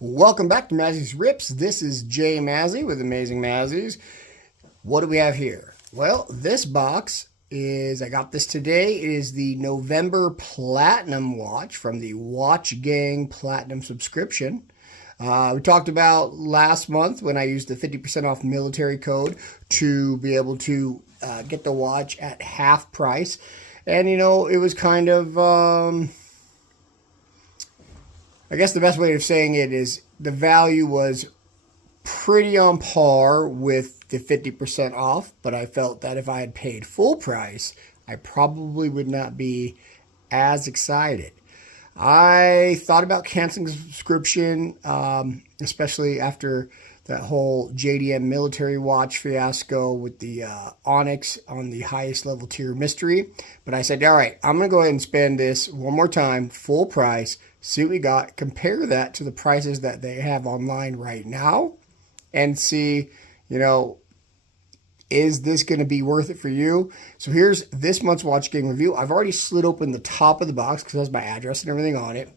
Welcome back to Mazzy's Rips. This is Jay Mazzy with Amazing Mazzies. What do we have here? Well, this box is, I got this today, it is the November Platinum watch from the Watch Gang Platinum subscription. We talked about last month when I used the 50% off military code to be able to get the watch at half price. And, you know, it was kind of... I guess the best way of saying it is the value was pretty on par with the 50% off, but I felt that if I had paid full price, I probably would not be as excited. I thought about canceling the subscription, especially after that whole JDM military watch fiasco with the Onyx on the highest level tier mystery. But I said, all right, I'm going to go ahead and spend this one more time, full price, see what we got, compare that to the prices that they have online right now, and see, you know, is this going to be worth it for you? So here's this month's Watch Gang review. I've already slid open the top of the box because it has my address and everything on it.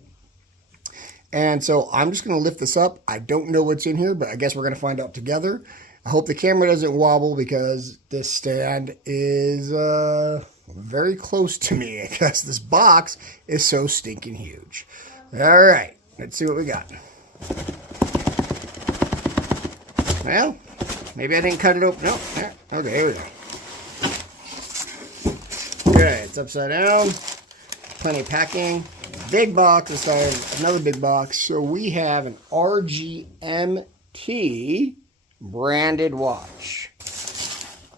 And so I'm just going to lift this up. I don't know what's in here, but I guess we're going to find out together. I hope the camera doesn't wobble because this stand is very close to me because this box is so stinking huge. All right, let's see what we got. Well, maybe I didn't cut it open. No, there. Okay, here we go. Okay, it's upside down. Plenty of packing. Big box inside another big box. So we have an RGMT branded watch.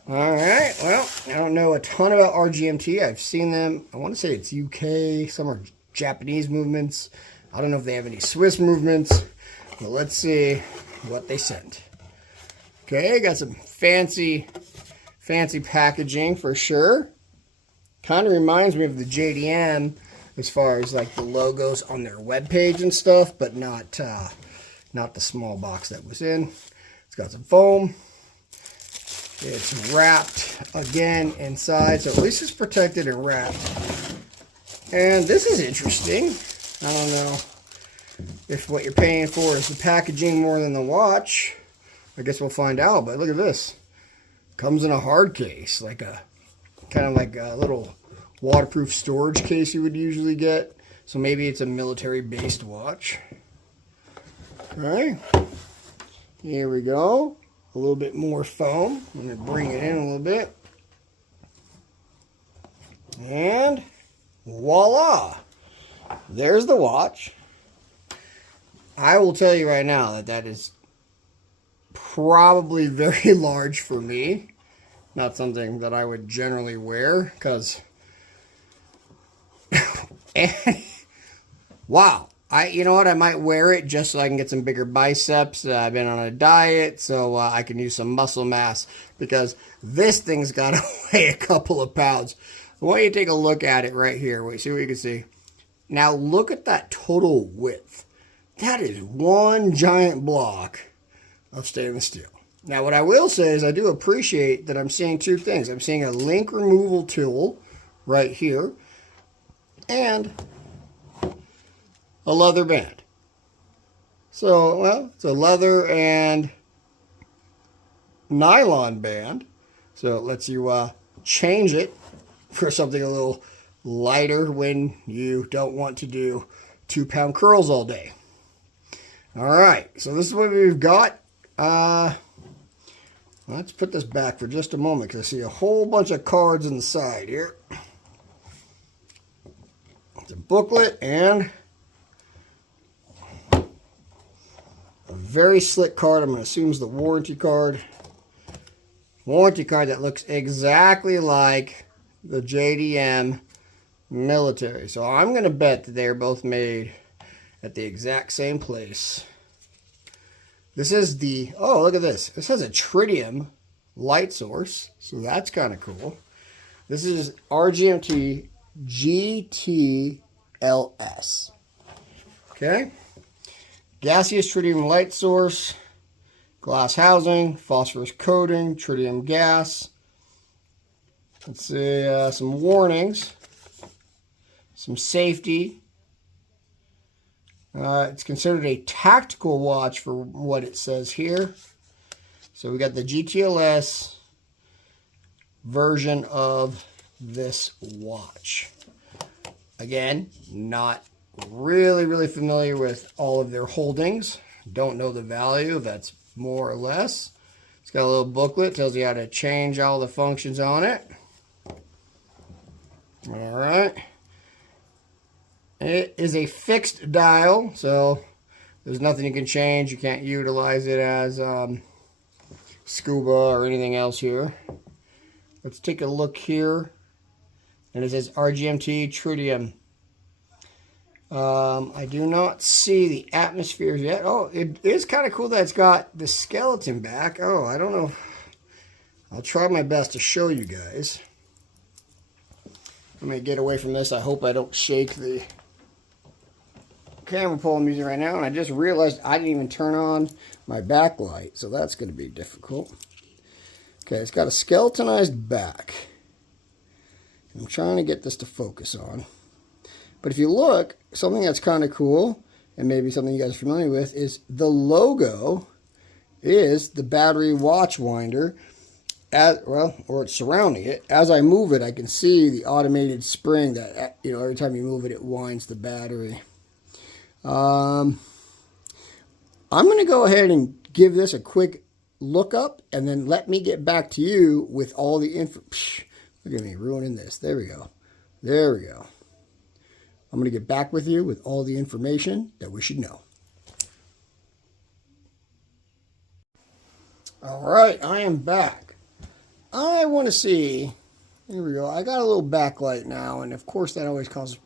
All right, well, I don't know a ton about RGMT. I've seen them. I want to say it's UK. Some are Japanese movements. I don't know if they have any Swiss movements. But let's see what they sent. Okay, got some fancy packaging for sure. Kind of reminds me of the JDM as far as like the logos on their webpage and stuff, but not the small box that was in. It's got some foam. It's wrapped again inside, so at least it's protected and wrapped. And this is interesting. I don't know if what you're paying for is the packaging more than the watch. I guess we'll find out, but look at this. Comes in a hard case, like a kind of like a little waterproof storage case you would usually get. So maybe it's a military-based watch. All right, here we go. A little bit more foam. I'm going to bring it in a little bit. And voila! There's the watch. I will tell you right now that that is probably very large for me. Not something that I would generally wear because... wow. You know what? I might wear it just so I can get some bigger biceps. I've been on a diet, so I can use some muscle mass because this thing's got to weigh a couple of pounds. I want you to take a look at it right here. Wait, see what you can see. Now look at that total width. That is one giant block of stainless steel. Now what I will say is I do appreciate that I'm seeing two things. I'm seeing a link removal tool right here and a leather band. So, well, it's a leather and nylon band. So it lets you change it for something a little lighter when you don't want to do 2-pound curls all day. All right, so this is what we've got. Let's put this back for just a moment because I see a whole bunch of cards in the side here. It's a booklet and a very slick card. I'm going to assume is the warranty card. Warranty card that looks exactly like the JDM military. So I'm going to bet that they're both made at the exact same place. This is the, oh, look at this. This has a tritium light source, so that's kind of cool. This is RGMT GTLS. Okay. Gaseous tritium light source, glass housing, phosphorus coating, tritium gas. Let's see, some warnings, some safety, It's considered a tactical watch for what it says here. So we got the GTLS version of this watch. Again, not really familiar with all of their holdings. Don't know the value, that's more or less. It's got a little booklet, tells you how to change all the functions on it. All right. It is a fixed dial, so there's nothing you can change. You can't utilize it as scuba or anything else here. Let's take a look here. And it says RGMT Tritium. I do not see the atmospheres yet. Oh, it is kind of cool that it's got the skeleton back. Oh, I don't know. I'll try my best to show you guys. Let me get away from this. I hope I don't shake the camera pole I'm using right now. And I just realized I didn't even turn on my backlight, so that's going to be difficult. Okay, it's got a skeletonized back. I'm trying to get this to focus on. But if you look, something that's kind of cool, and maybe something you guys are familiar with, is the logo is the battery watch winder, or it's surrounding it. As I move it, I can see the automated spring that, every time you move it, it winds the battery. I'm going to go ahead and give this a quick look up, and then let me get back to you with all the info. Look at me ruining this. There we go. There we go. I'm going to get back with you with all the information that we should know. All right, I am back. I want to see, here we go. I got a little backlight now, and of course that always causes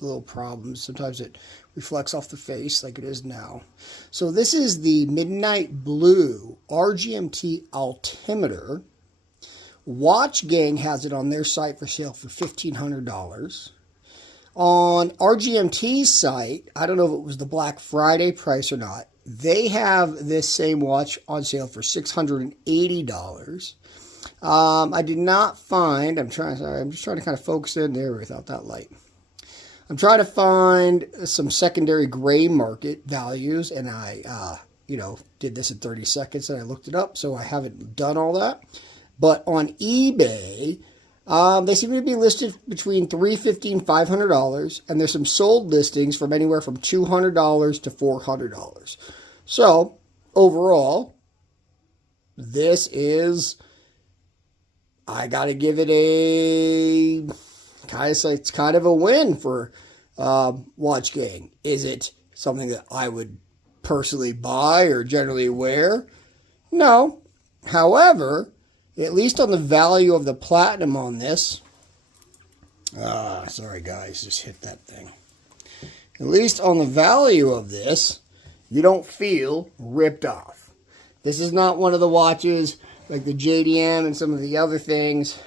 little problems. Sometimes it reflects off the face like it is now. So this is the Midnight Blue RGMT altimeter. Watch Gang has it on their site for sale for $1,500. On RGMT's site, I don't know if it was the Black Friday price or not, they have this same watch on sale for $680. I did not find, I'm just trying to kind of focus in there without that light. I'm trying to find some secondary gray market values, and I, did this in 30 seconds, and I looked it up, so I haven't done all that. But on eBay, they seem to be listed between $350 and $500, and there's some sold listings from anywhere from $200 to $400. So, overall, this is, I got to give it it's kind of a win for Watch Gang. Is it something that I would personally buy or generally wear? No. However, at least on the value of the platinum on this, sorry guys, just hit that thing. At least on the value of this, you don't feel ripped off. This is not one of the watches like the JDM and some of the other things,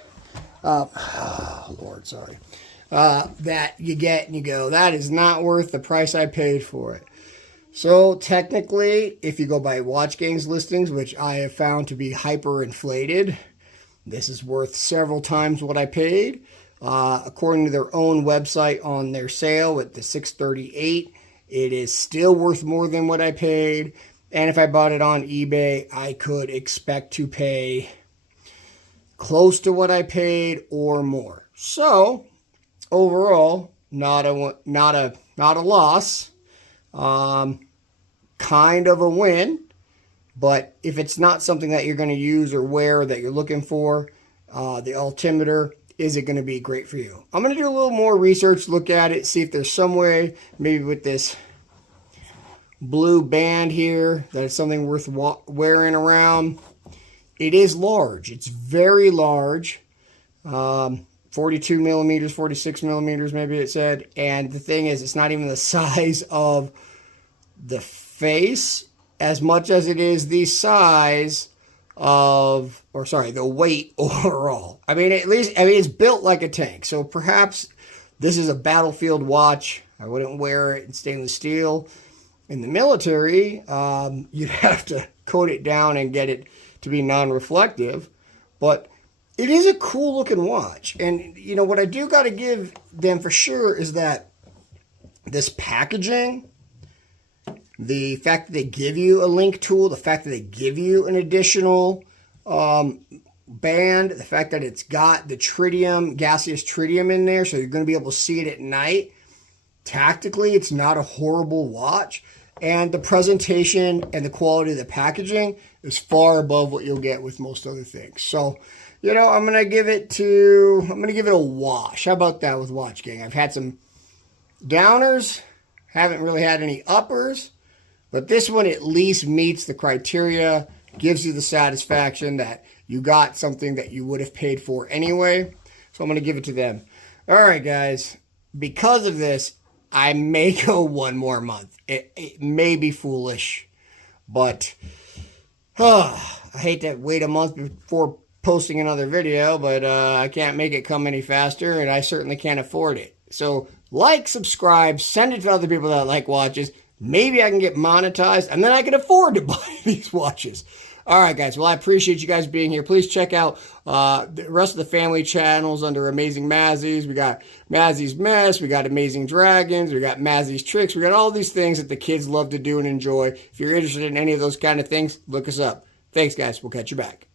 Lord, sorry, that you get and you go, that is not worth the price I paid for it. So technically, if you go by Watch Gang's listings, which I have found to be hyper-inflated, this is worth several times what I paid. According to their own website on their sale with the 638, it is still worth more than what I paid. And if I bought it on eBay, I could expect to pay close to what I paid or more. So overall, not a loss. Kind of a win, but if it's not something that you're going to use or wear that you're looking for, the altimeter, is it going to be great for you? I'm going to do a little more research, look at it, see if there's some way, maybe with this blue band here, that it's something worth wearing around. It is large. It's very large. 42 millimeters, 46 millimeters, maybe it said. And the thing is, it's not even the size of the face as much as it is the size of, the weight overall. It's built like a tank. So perhaps this is a battlefield watch. I wouldn't wear it in stainless steel. In the military, you'd have to coat it down and get it to be non-reflective. But it is a cool looking watch. And, what I do got to give them for sure is that this packaging The fact that they give you a link tool, the fact that they give you an additional band, the fact that it's got the tritium, gaseous tritium in there, so you're going to be able to see it at night. Tactically, it's not a horrible watch. And the presentation and the quality of the packaging is far above what you'll get with most other things. So, you know, I'm going to give it a wash. How about that with Watch Gang? I've had some downers, haven't really had any uppers, but this one at least meets the criteria, gives you the satisfaction that you got something that you would have paid for anyway. So I'm going to give it to them. All right, guys. Because of this, I may go one more month. It may be foolish, but I hate to wait a month before posting another video, but I can't make it come any faster, and I certainly can't afford it. So like, subscribe, send it to other people that like watches. Maybe I can get monetized, and then I can afford to buy these watches. All right, guys. Well, I appreciate you guys being here. Please check out the rest of the family channels under Amazing Mazzies. We got Mazzies Mess. We got Amazing Dragons. We got Mazzies Tricks. We got all these things that the kids love to do and enjoy. If you're interested in any of those kind of things, look us up. Thanks, guys. We'll catch you back.